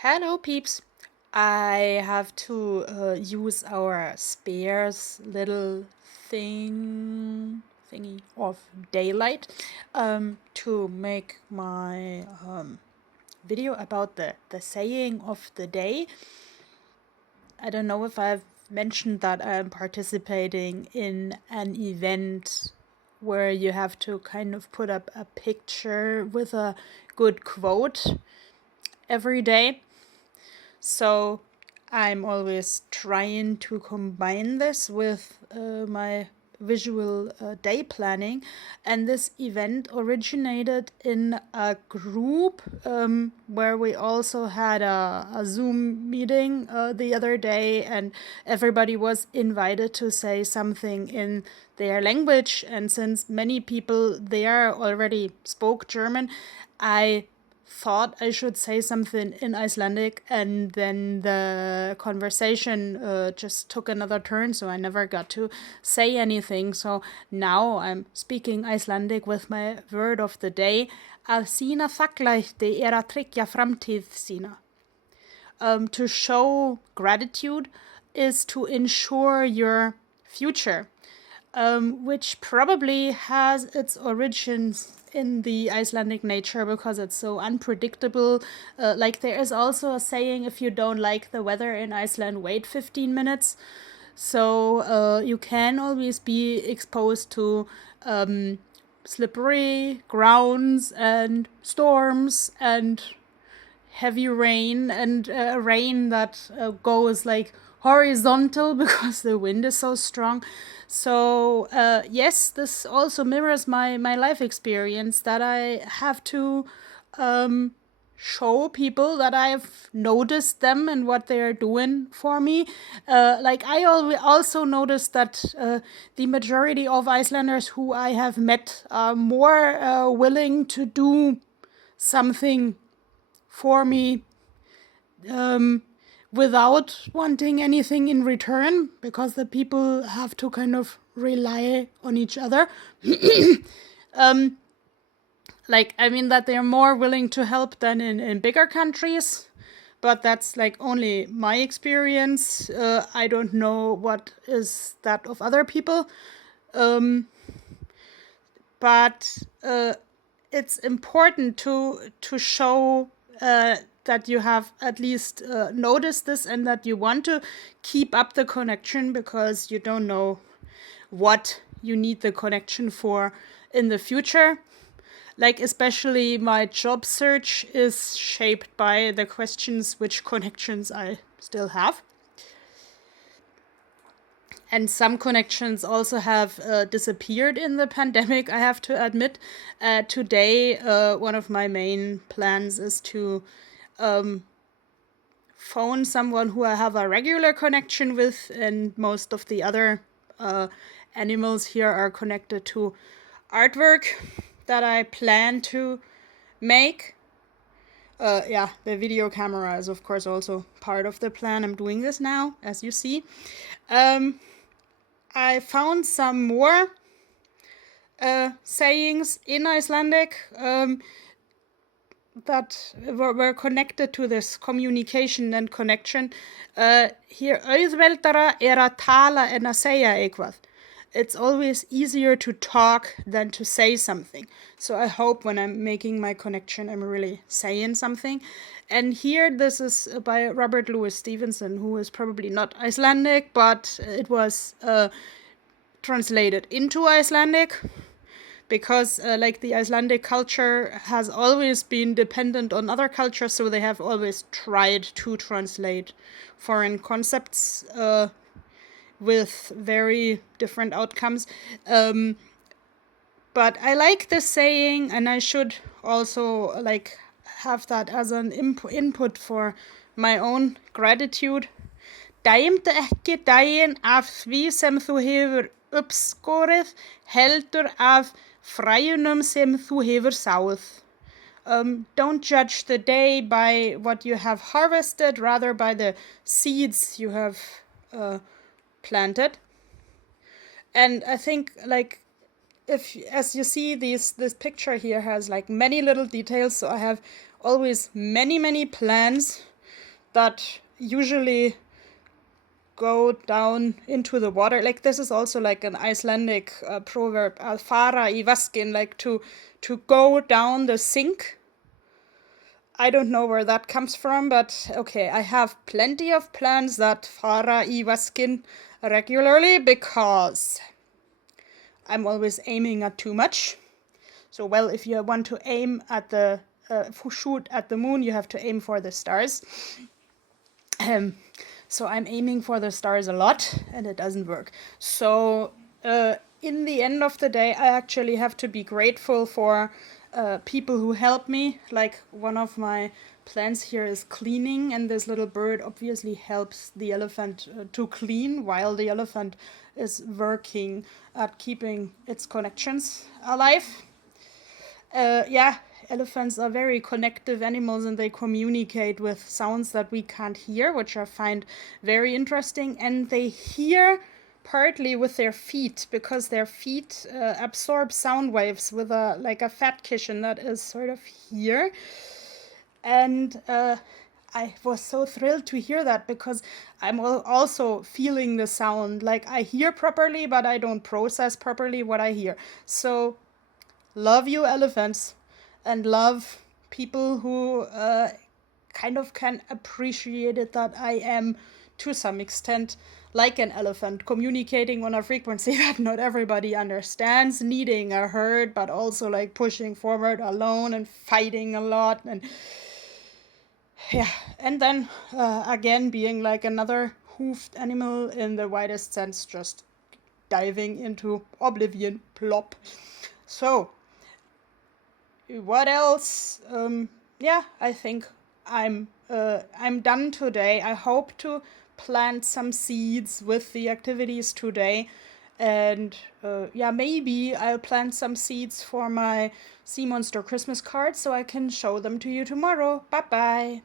Hello, peeps. I have to use our spares little thingy of daylight to make my video about the saying of the day. I don't know if I've mentioned that I'm participating in an event where you have to kind of put up a picture with a good quote every day. So I'm always trying to combine this with my visual day planning. And this event originated in a group where we also had a Zoom meeting the other day, and everybody was invited to say something in their language. And since many people there already spoke German, I thought I should say something in Icelandic, and then the conversation just took another turn, so I never got to say anything. So now I'm speaking Icelandic with my word of the day. Að sýna þakklæti að tryggja framtíð sína. To show gratitude is to ensure your future, which probably has its origins in the Icelandic nature because it's so unpredictable. Like there is also a saying, if you don't like the weather in Iceland, wait 15 minutes. So you can always be exposed to slippery grounds and storms and heavy rain and rain that goes like horizontal because the wind is so strong. So yes, this also mirrors my life experience, that I have to show people that I've noticed them and what they're doing for me. Like I also noticed that the majority of Icelanders who I have met are more willing to do something for me without wanting anything in return, because the people have to kind of rely on each other. Like, I mean that they're more willing to help than in bigger countries, but that's like only my experience. I don't know what is that of other people. But it's important to show that you have at least noticed this and that you want to keep up the connection, because you don't know what you need the connection for in the future. Like, especially my job search is shaped by the questions which connections I still have. And some connections also have disappeared in the pandemic, I have to admit. Today, one of my main plans is to phone someone who I have a regular connection with, and most of the other animals here are connected to artwork that I plan to make. Yeah, the video camera is of course also part of the plan. I'm doing this now, as you see. I found some more sayings in Icelandic that were connected to this communication and connection. Here, auðveldara að tala en að segja eitthvað. It's always easier to talk than to say something. So I hope when I'm making my connection, I'm really saying something. And here, this is by Robert Louis Stevenson, who is probably not Icelandic, but it was translated into Icelandic, because like the Icelandic culture has always been dependent on other cultures, so they have always tried to translate foreign concepts with very different outcomes. But I like this saying, and I should also like have that as an input for my own gratitude. Dæmdu ekki daginn af því sem þú hefur uppskorið, heldur af fræjunum sem þú hefur sáð. Don't judge the day by what you have harvested, rather by the seeds you have planted. And I think, like, if, as you see, this picture here has like many little details, so I have always many plans that usually go down into the water. Like this is also like an Icelandic proverb, fara í vaskin, like to go down the sink. I don't know where that comes from, but okay, I have plenty of plants that fara í vaskin regularly because I'm always aiming at too much. So, well, if you want to aim at the shoot at the moon, you have to aim for the stars. So I'm aiming for the stars a lot, and it doesn't work. So in the end of the day, I actually have to be grateful for people who help me. Like one of my plants here is cleaning, and this little bird obviously helps the elephant to clean while the elephant is working at keeping its connections alive. Elephants are very connective animals, and they communicate with sounds that we can't hear, which I find very interesting. And they hear partly with their feet, because their feet absorb sound waves with a fat cushion that is sort of here. And I was so thrilled to hear that, because I'm also feeling the sound. Like I hear properly, but I don't process properly what I hear. So love you, elephants, and love people who kind of can appreciate it, that I am, to some extent, like an elephant, communicating on a frequency that not everybody understands, needing a herd, but also like pushing forward alone and fighting a lot. And yeah, and then again, being like another hoofed animal in the widest sense, just diving into oblivion, plop. So, what else? I think I'm done today. I hope to plant some seeds with the activities today, and maybe I'll plant some seeds for my sea monster Christmas card so I can show them to you tomorrow. Bye bye.